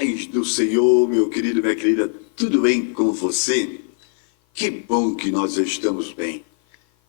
Paz do Senhor, meu querido, minha querida, tudo bem com você? Que bom que nós estamos bem.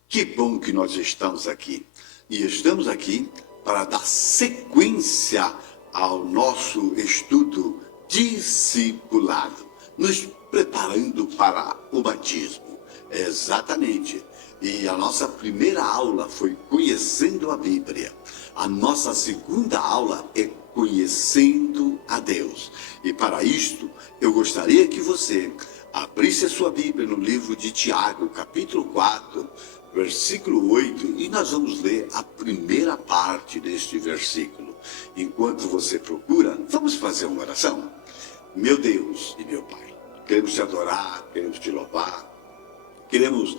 Que bom que nós estamos aqui. E estamos aqui para dar sequência ao nosso estudo discipulado, nos preparando para o batismo. Exatamente. E a nossa primeira aula foi Conhecendo a Bíblia. A nossa segunda aula é Conhecendo a Deus. E para isto, eu gostaria que você abrisse a sua Bíblia no livro de Tiago, capítulo 4, versículo 8, e nós vamos ler a primeira parte deste versículo. Enquanto você procura, vamos fazer uma oração. Meu Deus e meu Pai, queremos te adorar, queremos te louvar, queremos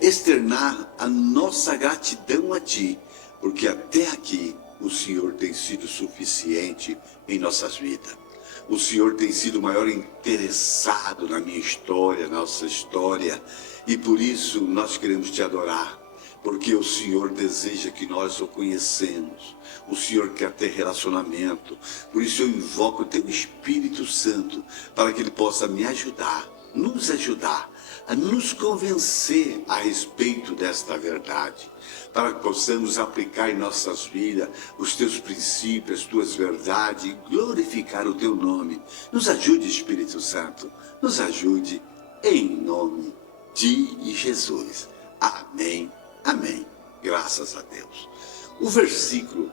externar a nossa gratidão a Ti, porque até aqui o Senhor tem sido suficiente em nossas vidas. O Senhor tem sido o maior interessado na minha história, na nossa história, e por isso nós queremos te adorar, porque o Senhor deseja que nós o conhecemos. O Senhor quer ter relacionamento, por isso eu invoco o Teu Espírito Santo, para que Ele possa me ajudar, nos ajudar, a nos convencer a respeito desta verdade, para que possamos aplicar em nossas vidas os Teus princípios, as Tuas verdades e glorificar o Teu nome. Nos ajude, Espírito Santo, nos ajude em nome de Jesus. Amém, amém. Graças a Deus. O versículo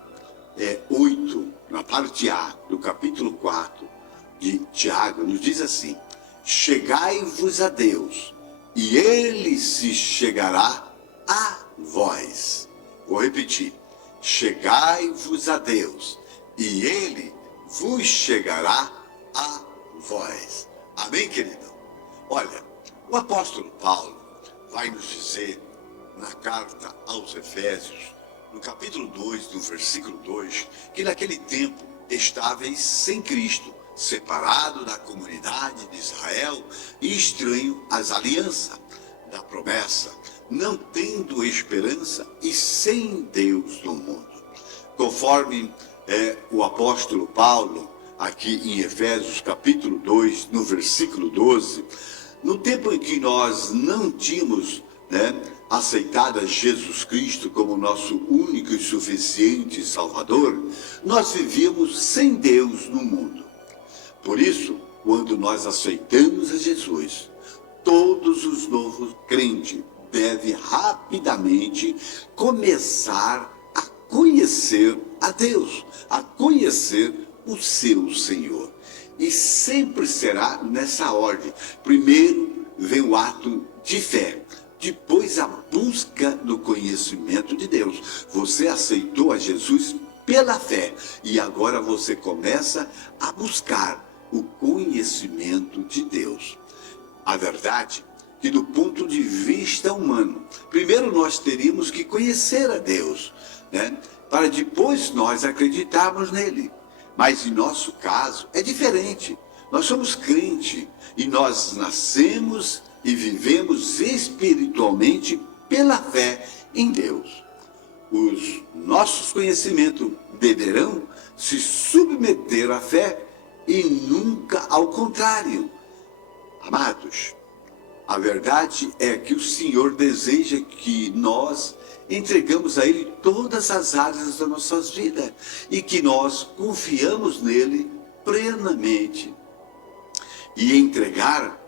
8, na parte A do capítulo 4 de Tiago, nos diz assim: chegai-vos a Deus, e Ele se chegará a vós. Vou repetir. Chegai-vos a Deus, e Ele vos chegará a vós. Amém, querido? Olha, o apóstolo Paulo vai nos dizer na carta aos Efésios, no capítulo 2, no versículo 2, que naquele tempo estáveis sem Cristo, separado da comunidade de Israel e estranho às alianças da promessa, não tendo esperança e sem Deus no mundo. Conforme o apóstolo Paulo, aqui em Efésios capítulo 2, no versículo 12, no tempo em que nós não tínhamos aceitado a Jesus Cristo como nosso único e suficiente Salvador, nós vivíamos sem Deus no mundo. Por isso, quando nós aceitamos a Jesus, todos os novos crentes devem rapidamente começar a conhecer a Deus, a conhecer o seu Senhor. E sempre será nessa ordem. Primeiro vem o ato de fé, depois a busca do conhecimento de Deus. Você aceitou a Jesus pela fé e agora você começa a buscar o conhecimento de Deus. A verdade é que do ponto de vista humano, primeiro nós teríamos que conhecer a Deus, para depois nós acreditarmos nele. Mas em nosso caso é diferente. Nós somos crentes e nós nascemos e vivemos espiritualmente pela fé em Deus. Os nossos conhecimentos deverão se submeter à fé e nunca ao contrário. Amados, a verdade é que o Senhor deseja que nós entregamos a Ele todas as áreas das nossas vidas e que nós confiamos nele plenamente. E entregar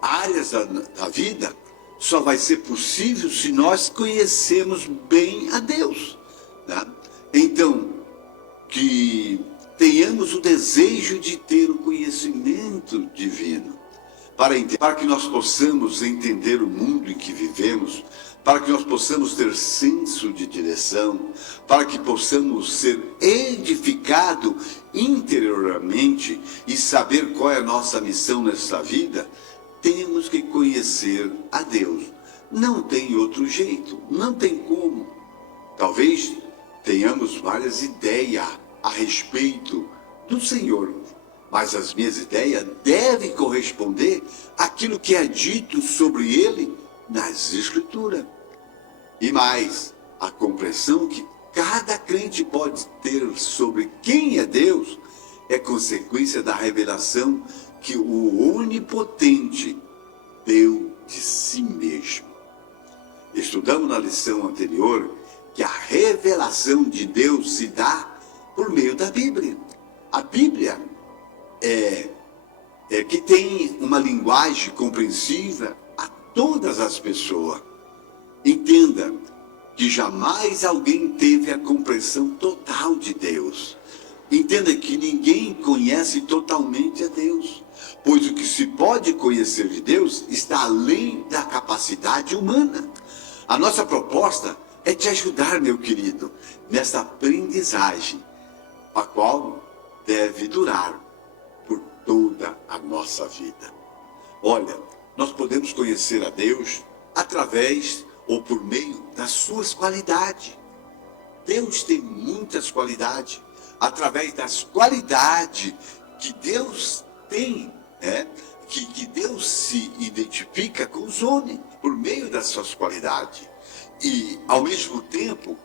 áreas da vida só vai ser possível se nós conhecermos bem a Deus. Então, que tenhamos o desejo de ter o conhecimento divino, para que nós possamos entender o mundo em que vivemos, para que nós possamos ter senso de direção, para que possamos ser edificados interiormente e saber qual é a nossa missão nessa vida, temos que conhecer a Deus. Não tem outro jeito, não tem como. Talvez tenhamos várias ideias a respeito do Senhor, mas as minhas ideias devem corresponder àquilo que é dito sobre Ele nas Escrituras. E mais, a compreensão que cada crente pode ter sobre quem é Deus é consequência da revelação que o Onipotente deu de si mesmo. Estudamos na lição anterior que a revelação de Deus se dá por meio da Bíblia. A Bíblia é que tem uma linguagem compreensível a todas as pessoas. Entenda que jamais alguém teve a compreensão total de Deus. Entenda que ninguém conhece totalmente a Deus, pois o que se pode conhecer de Deus está além da capacidade humana. A nossa proposta é te ajudar, meu querido, nessa aprendizagem, a qual deve durar por toda a nossa vida. Olha, nós podemos conhecer a Deus através ou por meio das suas qualidades. Deus tem muitas qualidades. Através das qualidades que Deus tem, que Deus se identifica com os homens por meio das suas qualidades. E, ao mesmo tempo,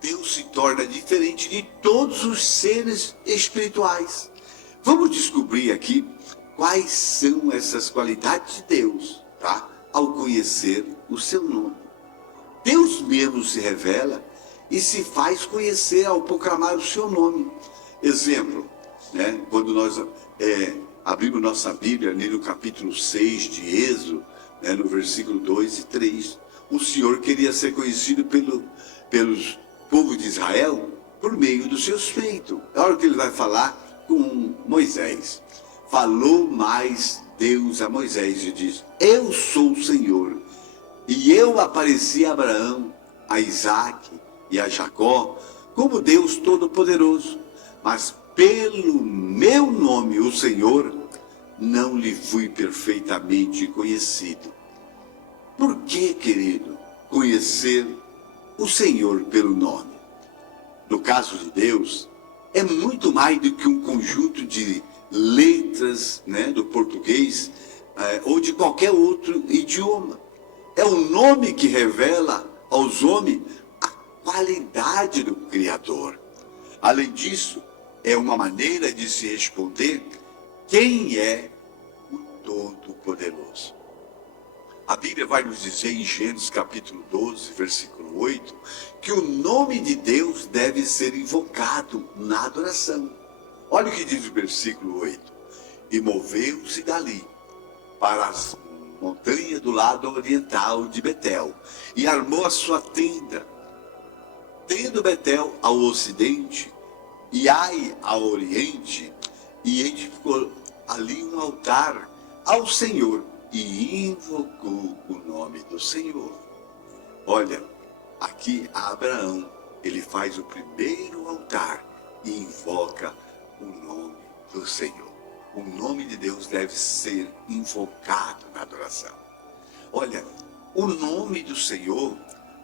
Deus se torna diferente de todos os seres espirituais. Vamos descobrir aqui quais são essas qualidades de Deus, tá? Ao conhecer o seu nome. Deus mesmo se revela e se faz conhecer ao proclamar o seu nome. Exemplo, quando nós abrimos nossa Bíblia, ali no capítulo 6 de Êxodo, no versículo 2 e 3, o Senhor queria ser conhecido pelos povo de Israel por meio dos seus feitos. É a hora que ele vai falar com Moisés. Falou mais Deus a Moisés e diz: eu sou o Senhor, e eu apareci a Abraão, a Isaque e a Jacó como Deus Todo-Poderoso, mas pelo meu nome, o Senhor, não lhe fui perfeitamente conhecido. Por que, querido, conhecer o Senhor pelo nome? No caso de Deus, é muito mais do que um conjunto de letras, do português ou de qualquer outro idioma. É o nome que revela aos homens a qualidade do Criador. Além disso, é uma maneira de se responder quem é o Todo-Poderoso. A Bíblia vai nos dizer em Gênesis capítulo 12, versículo 8, que o nome de Deus deve ser invocado na adoração. Olha o que diz o versículo 8. E moveu-se dali para as montanhas do lado oriental de Betel, e armou a sua tenda, tendo Betel ao ocidente e Ai ao oriente, e edificou ali um altar ao Senhor, e invocou o nome do Senhor. Olha, aqui Abraão, ele faz o primeiro altar e invoca o nome do Senhor. O nome de Deus deve ser invocado na adoração. Olha, o nome do Senhor,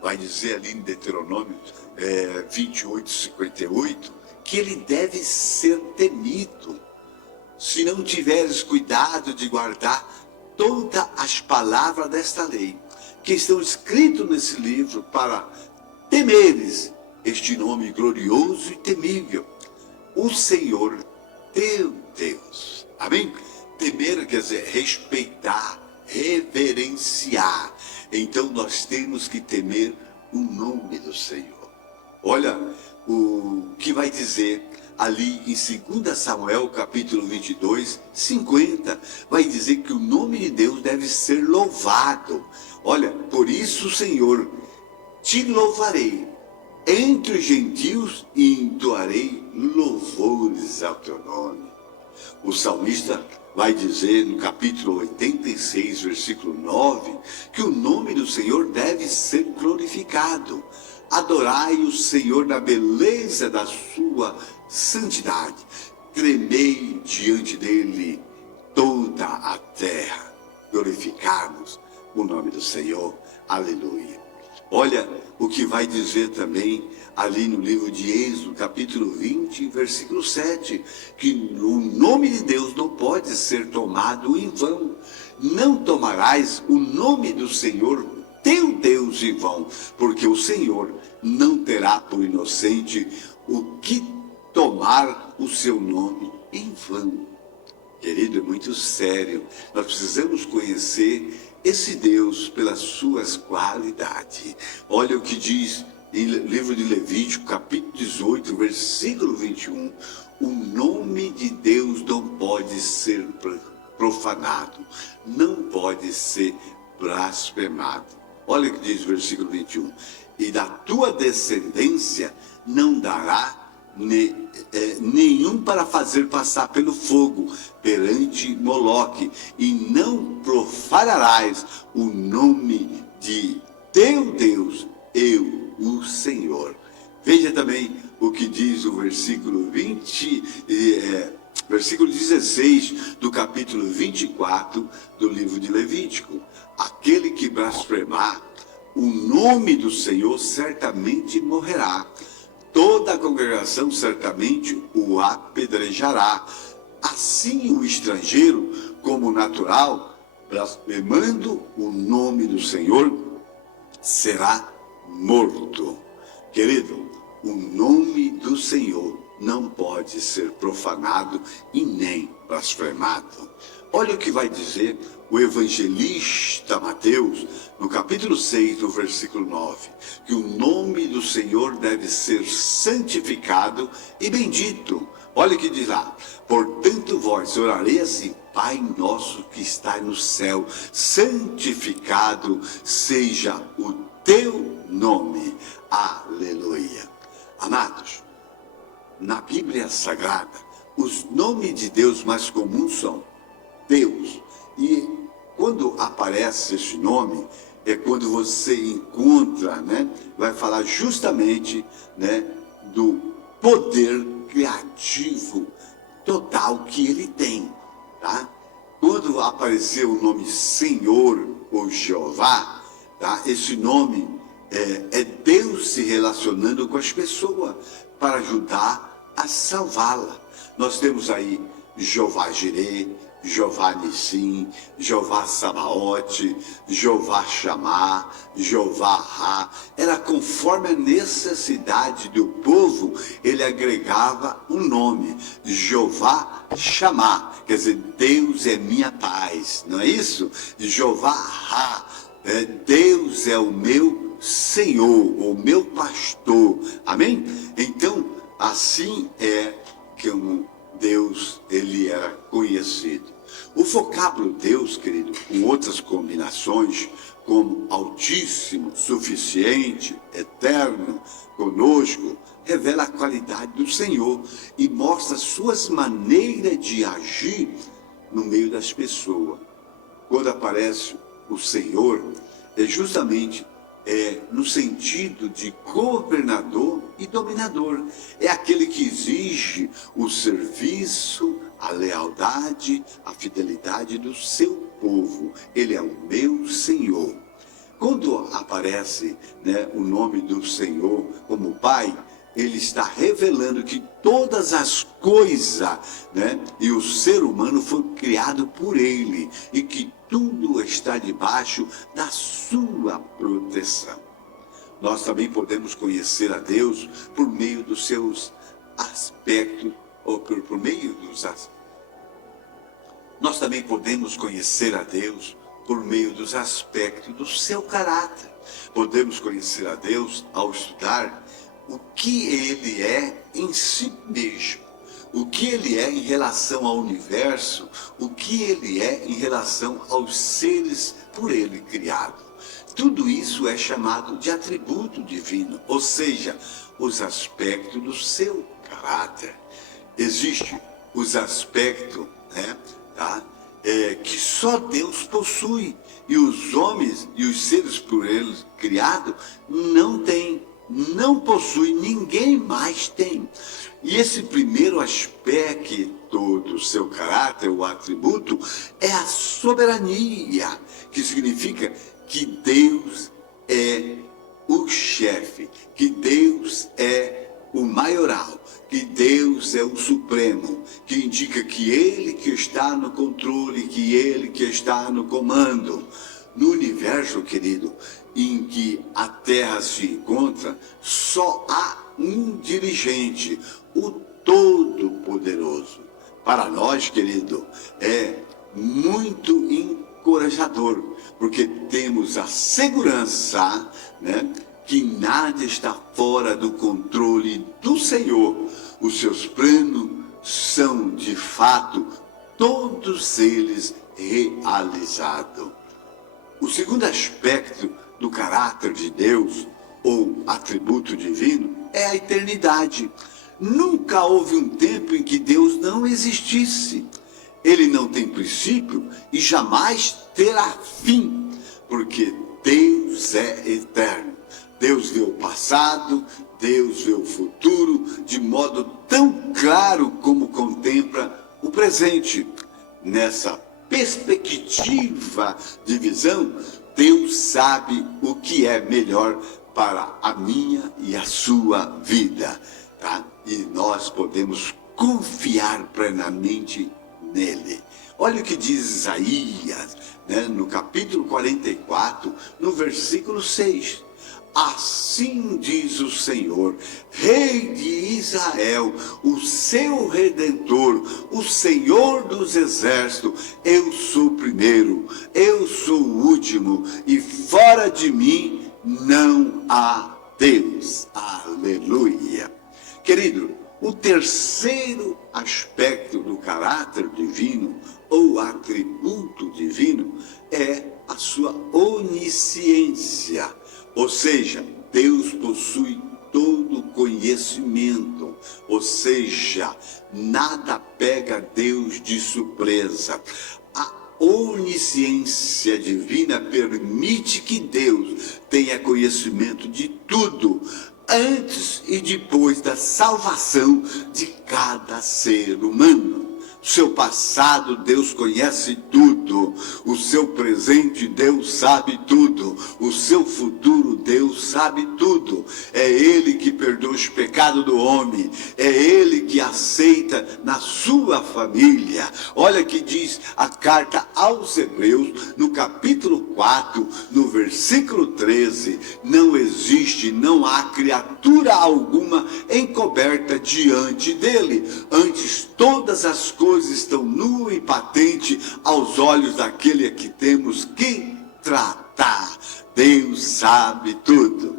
vai dizer ali em Deuteronômio 28:58, que ele deve ser temido. Se não tiveres cuidado de guardar todas as palavras desta lei, que estão escritas nesse livro, para temeres este nome glorioso e temível, o Senhor teu Deus. Amém? Temer quer dizer respeitar, reverenciar. Então nós temos que temer o nome do Senhor. Olha o que vai dizer ali em 2 Samuel capítulo 22, 50, vai dizer que o nome de Deus deve ser louvado. Olha, por isso, Senhor, te louvarei entre os gentios e entoarei louvores ao teu nome. O salmista vai dizer no capítulo 86, versículo 9, que o nome do Senhor deve ser glorificado. Adorai o Senhor na beleza da sua santidade. Tremei diante dele toda a terra. Glorificarmos o nome do Senhor. Aleluia. Olha o que vai dizer também ali no livro de Êxodo, capítulo 20, versículo 7, que o nome de Deus não pode ser tomado em vão. Não tomarás o nome do Senhor, teu Deus, em vão, porque o Senhor não terá por inocente o que tomar o seu nome em vão. Querido, é muito sério. Nós precisamos conhecer esse Deus pelas suas qualidades. Olha o que diz em livro de Levítico, capítulo 18, versículo 21. O nome de Deus não pode ser profanado, não pode ser blasfemado. Olha o que diz o versículo 21. E da tua descendência não dará nenhum para fazer passar pelo fogo perante Moloque, e não profanarás o nome de teu Deus, eu, o Senhor. Veja também o que diz o versículo 16 do capítulo 24 do livro de Levítico. Aquele que blasfemar o nome do Senhor certamente morrerá. Toda a congregação certamente o apedrejará. Assim o estrangeiro, como o natural, blasfemando o nome do Senhor, será morto. Querido, o nome do Senhor não pode ser profanado e nem blasfemado. Olha o que vai dizer o evangelista Mateus, no capítulo 6, no versículo 9, que o nome do Senhor deve ser santificado e bendito. Olha o que diz lá: portanto vós orareis assim: Pai nosso que está no céu, santificado seja o teu nome. Aleluia. Amados, na Bíblia Sagrada, os nomes de Deus mais comuns são Deus. E quando aparece esse nome, é quando você encontra, vai falar justamente, do poder criativo total que ele tem, tá? Quando apareceu o nome Senhor ou Jeová, tá? Esse nome é Deus se relacionando com as pessoas para ajudar a salvá-la. Nós temos aí Jeová Jireh, Jeová Nissim, Jeová Sabaote, Jeová Chamá, Jeová Ra. Era conforme a necessidade do povo, ele agregava um nome. Jeová Chamá, quer dizer, Deus é minha paz, não é isso? Jeová Ra, Deus é o meu Senhor, o meu pastor. Amém? Então, assim é que Deus, ele era conhecido. O vocábulo Deus, querido, com outras combinações, como Altíssimo, Suficiente, Eterno, Conosco, revela a qualidade do Senhor e mostra suas maneiras de agir no meio das pessoas. Quando aparece o Senhor, é justamente no sentido de governador e dominador. É aquele que exige o serviço, a lealdade, a fidelidade do seu povo. Ele é o meu Senhor. Quando aparece o nome do Senhor como Pai, ele está revelando que todas as coisas, e o ser humano foi criado por ele, e que tudo está debaixo da sua proteção. Nós também podemos conhecer a Deus por meio dos seus aspectos, ou por meio dos aspectos. Nós também podemos conhecer a Deus por meio dos aspectos do seu caráter. Podemos conhecer a Deus ao estudar o que ele é em si mesmo, o que ele é em relação ao universo, o que ele é em relação aos seres por ele criados. Tudo isso é chamado de atributo divino, ou seja, os aspectos do seu caráter. Existem os aspectos, que só Deus possui, e os homens e os seres por ele criados não têm. Não possui, ninguém mais tem. E esse primeiro aspecto do seu caráter, o atributo, é a soberania, que significa que Deus é o chefe, que Deus é o maioral, que Deus é o supremo, que indica que ele que está no controle, que ele que está no comando. No universo, querido, em que a Terra se encontra, só há um dirigente, o Todo-Poderoso. para nós, querido, é muito encorajador, porque temos a segurança, né, que nada está fora do controle do Senhor. Os seus planos são, de fato, todos eles realizados. O segundo aspecto do caráter de Deus, ou atributo divino, é a eternidade. Nunca houve um tempo em que Deus não existisse. Ele não tem princípio e jamais terá fim, porque Deus é eterno. Deus vê o passado, Deus vê o futuro, de modo tão claro como contempla o presente. Nessa perspectiva de visão, Deus sabe o que é melhor para a minha e a sua vida, tá? E nós podemos confiar plenamente nele. Olha o que diz Isaías, né, no capítulo 44, no versículo 6. Assim diz o Senhor, Rei de Israel, o seu Redentor, o Senhor dos Exércitos: eu sou o primeiro, eu sou o último, e fora de mim não há Deus. Aleluia. Querido, o terceiro aspecto do caráter divino, ou atributo divino, é a sua onisciência. Ou seja, Deus possui todo conhecimento, ou seja, nada pega Deus de surpresa. A onisciência divina permite que Deus tenha conhecimento de tudo, antes e depois da salvação de cada ser humano. Seu passado, Deus conhece tudo. O seu presente, Deus sabe tudo. O seu futuro, Deus sabe tudo. É Ele que perdoa os pecados do homem. É Ele que aceita na sua família. Olha que diz a carta aos Hebreus, no capítulo 4, no versículo 13. Não existe, não há criatura alguma encoberta diante dele. Antes, todas as coisas estão nu e patente aos olhos daquele a que temos que tratar. Deus sabe tudo.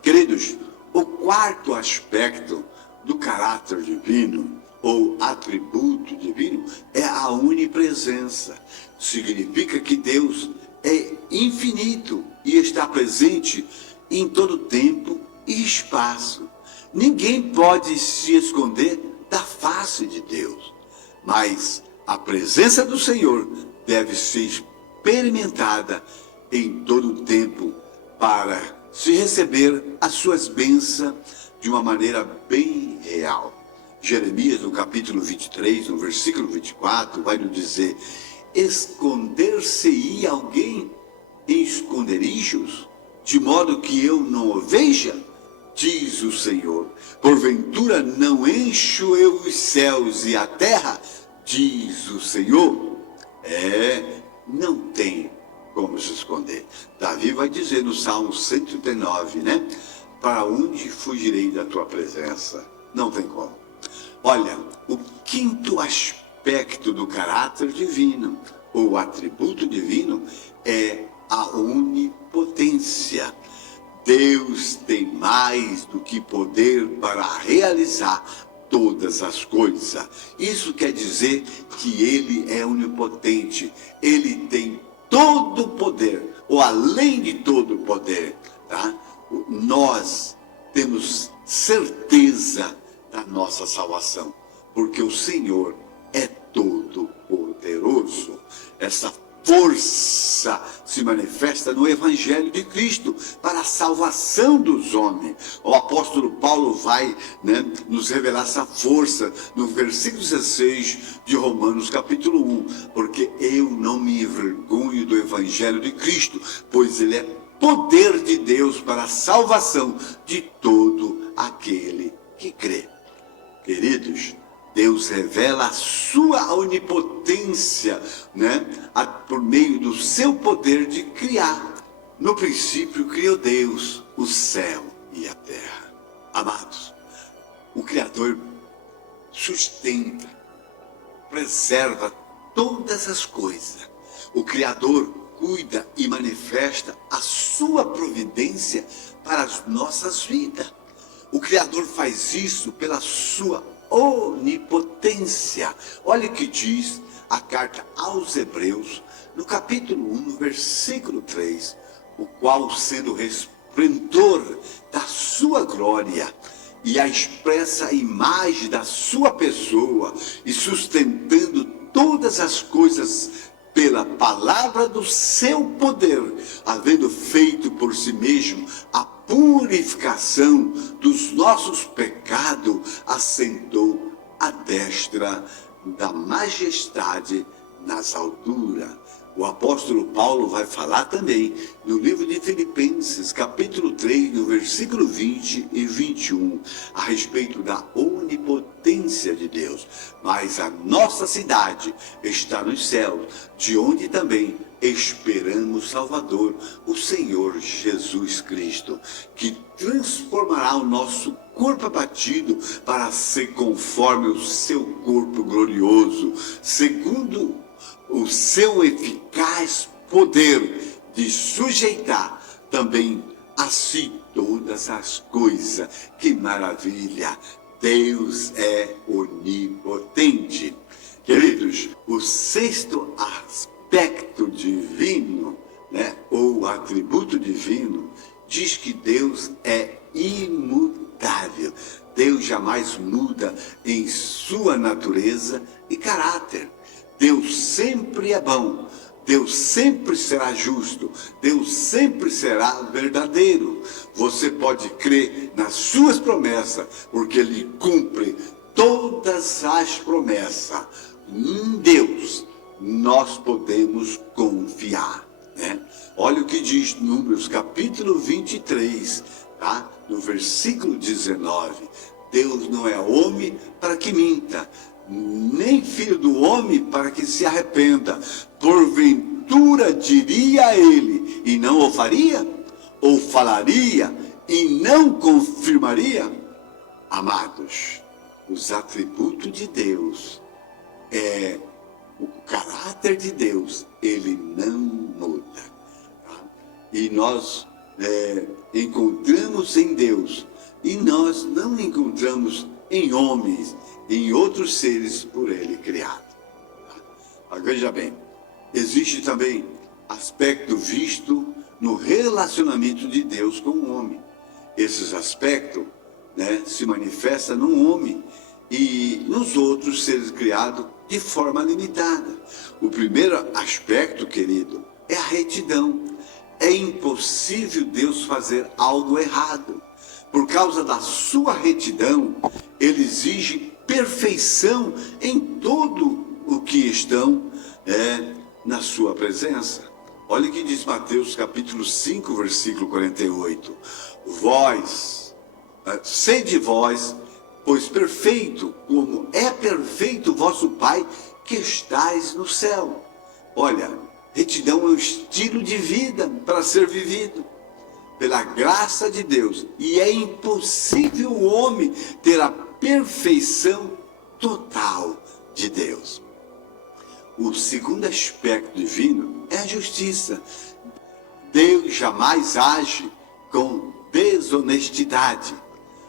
Queridos, o quarto aspecto do caráter divino, ou atributo divino, é a onipresença. Significa que Deus é infinito e está presente em todo tempo e espaço. Ninguém pode se esconder da face de Deus. Mas a presença do Senhor deve ser experimentada em todo o tempo para se receber as suas bênçãos de uma maneira bem real. Jeremias, no capítulo 23, no versículo 24, vai nos dizer: esconder-se-ia alguém em esconderijos, de modo que eu não o veja? Diz o Senhor, porventura não encho eu os céus e a terra? Diz o Senhor. Não tem como se esconder. Davi vai dizer no Salmo 139, né? Para onde fugirei da tua presença? Não tem como. Olha, o quinto aspecto do caráter divino, ou atributo divino, é a onipotência. Deus tem mais do que poder para realizar todas as coisas. Isso quer dizer que Ele é onipotente. Ele tem todo o poder, ou além de todo o poder, tá? Nós temos certeza da nossa salvação, porque o Senhor é todo poderoso. Essa força se manifesta no Evangelho de Cristo para a salvação dos homens. O apóstolo Paulo vai, né, nos revelar essa força no versículo 16 de Romanos capítulo 1, porque eu não me envergonho do Evangelho de Cristo, pois ele é poder de Deus para a salvação de todo aquele que crê. Queridos, Deus revela a sua onipotência, né, por meio do seu poder de criar. No princípio criou Deus o céu e a terra. Amados, o Criador sustenta preserva todas as coisas. O Criador cuida e manifesta a sua providência para as nossas vidas. O Criador faz isso pela sua onipotência. Olha o que diz a carta aos Hebreus, no capítulo 1, no versículo 3, o qual, sendo resplendor da sua glória e a expressa imagem da sua pessoa, e sustentando todas as coisas pela palavra do seu poder, havendo feito por si mesmo a purificação dos nossos pecados, assentou à destra da majestade nas alturas. O apóstolo Paulo vai falar também no livro de Filipenses, capítulo 3, no versículo 20 e 21, a respeito da onipotência de Deus. Mas a nossa cidade está nos céus, de onde também esperamos o Salvador, o Senhor Jesus Cristo, que transformará o nosso corpo abatido para ser conforme o seu corpo glorioso, segundo o seu eficaz poder de sujeitar também a si todas as coisas. Que maravilha! Deus é onipotente. Queridos, o sexto aspecto divino, ou atributo divino, diz que Deus é imutável. Deus jamais muda em sua natureza e caráter. Deus sempre é bom, Deus sempre será justo, Deus sempre será verdadeiro. Você pode crer nas suas promessas, porque Ele cumpre todas as promessas. Em Deus nós podemos confiar. Olha o que diz Números capítulo 23, tá? No versículo 19. Deus não é homem para que minta, nem filho do homem para que se arrependa. Porventura diria ele e não o faria? Ou falaria e não confirmaria? Amados, os atributos de Deus, o caráter de Deus, ele não muda. Tá? E nós encontramos em Deus, e nós não encontramos em homens, em outros seres por ele criados. Mas veja bem, existe também aspecto visto no relacionamento de Deus com o homem. Esses aspectos se manifestam no homem e nos outros seres criados de forma limitada. O primeiro aspecto, querido, é a retidão. É impossível Deus fazer algo errado. Por causa da sua retidão, ele exige perfeição em todo o que estão na sua presença. Olha o que diz Mateus capítulo 5, versículo 48. Sede vós, pois perfeito, como é perfeito o vosso Pai que estais no céu. Olha, retidão é um estilo de vida para ser vivido pela graça de Deus, e é impossível o homem ter a perfeição total de Deus. O segundo aspecto divino é a justiça. Deus jamais age com desonestidade.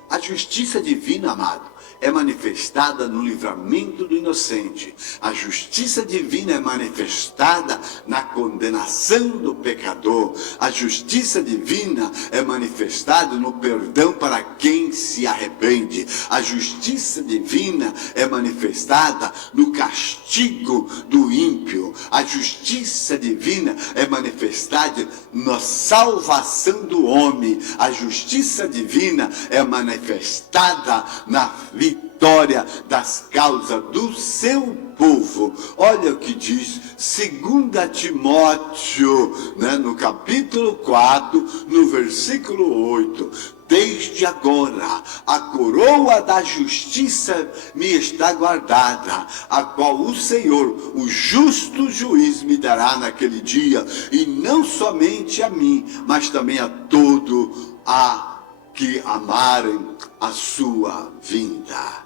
A justiça divina, amado, é manifestada no livramento do inocente. A justiça divina é manifestada na condenação do pecador. A justiça divina é manifestada no perdão para quem se arrepende. A justiça divina é manifestada no castigo do ímpio. A justiça divina é manifestada na salvação do homem. A justiça divina é manifestada na vitória das causas do seu povo. Olha o que diz 2 Timóteo, no capítulo 4, no versículo 8. Desde agora a coroa da justiça me está guardada, a qual o Senhor, o justo juiz, me dará naquele dia, e não somente a mim, mas também a todo a que amarem a sua vinda.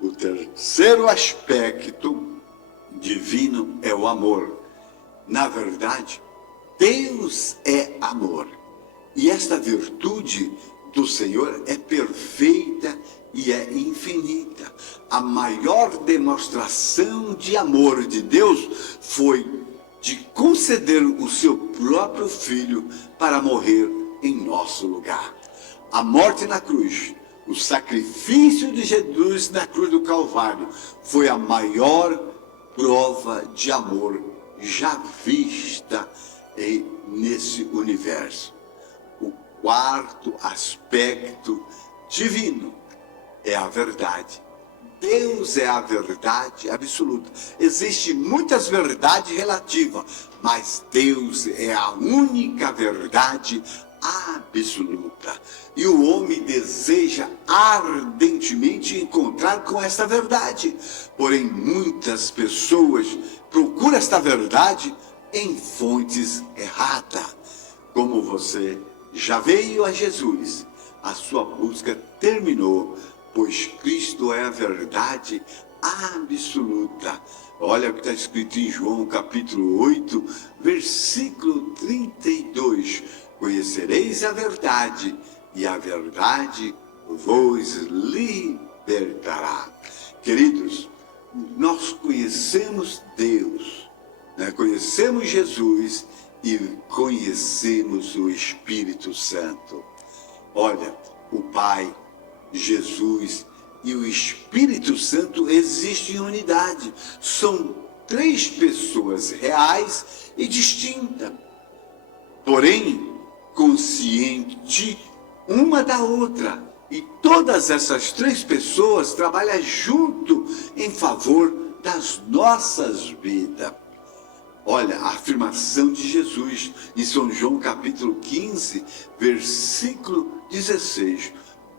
O terceiro aspecto divino é o amor. Na verdade, Deus é amor. E esta virtude do Senhor é perfeita e é infinita. A maior demonstração de amor de Deus foi de conceder o seu próprio Filho para morrer em nosso lugar. A morte na cruz, o sacrifício de Jesus na cruz do Calvário, foi a maior prova de amor já vista nesse universo. O quarto aspecto divino é a verdade. Deus é a verdade absoluta. Existem muitas verdades relativas, mas Deus é a única verdade absoluta. E o homem deseja ardentemente encontrar com esta verdade. Porém, muitas pessoas procuram esta verdade em fontes erradas. Como você já veio a Jesus, a sua busca terminou, pois Cristo é a verdade absoluta. Olha o que está escrito em João capítulo 8, versículo 32. Conhecereis a verdade, e a verdade vos libertará. Queridos, nós conhecemos Deus, né? Conhecemos Jesus e conhecemos o Espírito Santo. Olha, o Pai, Jesus e o Espírito Santo existem em unidade. São três pessoas reais e distintas, porém consciente uma da outra. E todas essas três pessoas trabalham junto em favor das nossas vidas. Olha, a afirmação de Jesus em São João capítulo 15, versículo 16.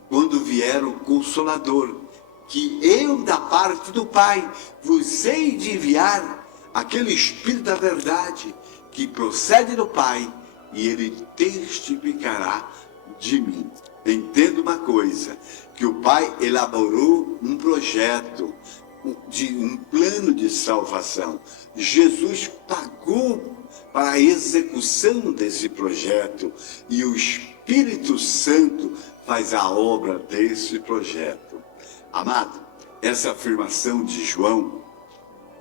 Quando vier o Consolador, que eu da parte do Pai vos hei de enviar, aquele Espírito da verdade que procede do Pai, e ele testificará de mim. Entenda uma coisa, que o Pai elaborou um projeto, de um plano de salvação. Jesus pagou para a execução desse projeto, e o Espírito Santo faz a obra desse projeto. Amado, essa afirmação de João,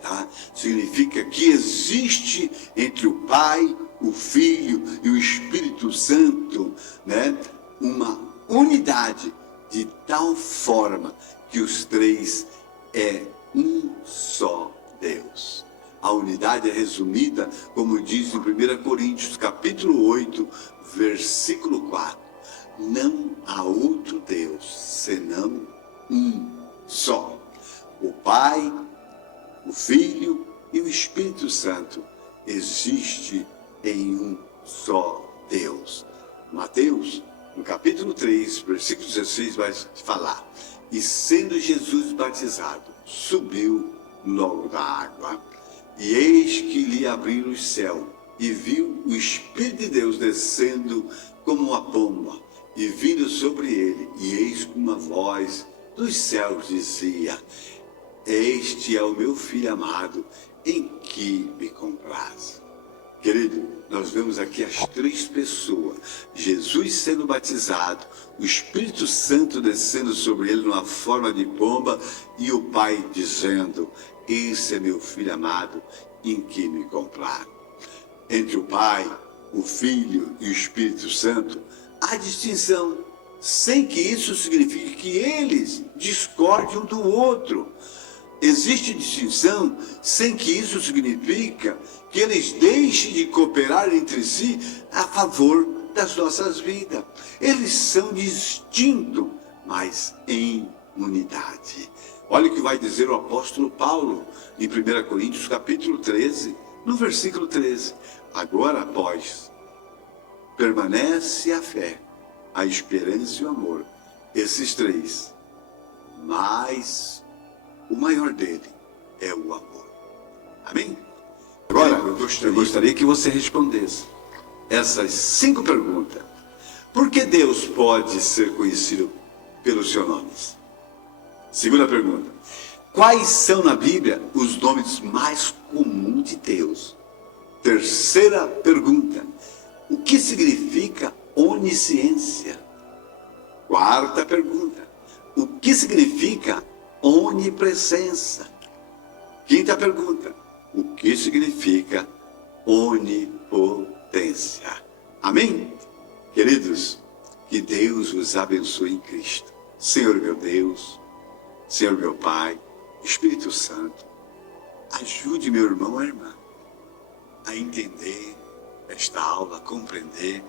tá, significa que existe entre o Pai, o Filho e o Espírito Santo, né, uma unidade de tal forma que os três é um só Deus. A unidade é resumida, como diz em 1 Coríntios capítulo 8, versículo 4. Não há outro Deus, senão um só. O Pai, o Filho e o Espírito Santo existe em um só Deus. Mateus, no capítulo 3, versículo 16, vai falar: e sendo Jesus batizado, subiu logo da água. E eis que lhe abriram o céu, e viu o Espírito de Deus descendo como uma pomba, e vindo sobre ele, e eis que uma voz dos céus dizia: este é o meu Filho amado, em que me compraz. Querido, nós vemos aqui as três pessoas: Jesus sendo batizado, o Espírito Santo descendo sobre ele numa forma de pomba, e o Pai dizendo: esse é meu Filho amado, em que me comprar. Entre o Pai, o Filho e o Espírito Santo há distinção, sem que isso signifique que eles discordem um do outro. Existe distinção sem que isso signifique que eles deixem de cooperar entre si a favor das nossas vidas. Eles são distintos, mas em unidade. Olha o que vai dizer o apóstolo Paulo em 1 Coríntios capítulo 13, no versículo 13. Agora, pois, permanece a fé, a esperança e o amor, esses três, mas o maior dele é o amor. Amém? Agora, eu gostaria que você respondesse essas 5 perguntas. Por que Deus pode ser conhecido pelos seus nomes? Segunda pergunta: Quais são na Bíblia os nomes mais comuns de Deus? Terceira pergunta. O que significa onisciência? Quarta pergunta. O que significa onipresença? Quinta pergunta. O que significa onipotência? Amém? Queridos, que Deus os abençoe em Cristo. Senhor meu Deus, Senhor meu Pai, Espírito Santo, ajude meu irmão e irmã a entender esta aula, a compreender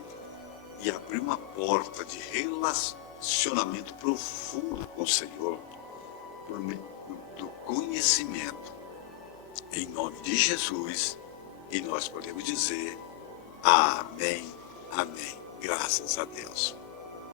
e abrir uma porta de relacionamento profundo com o Senhor, por meio do conhecimento. Em nome de Jesus, e nós podemos dizer amém, amém. Graças a Deus.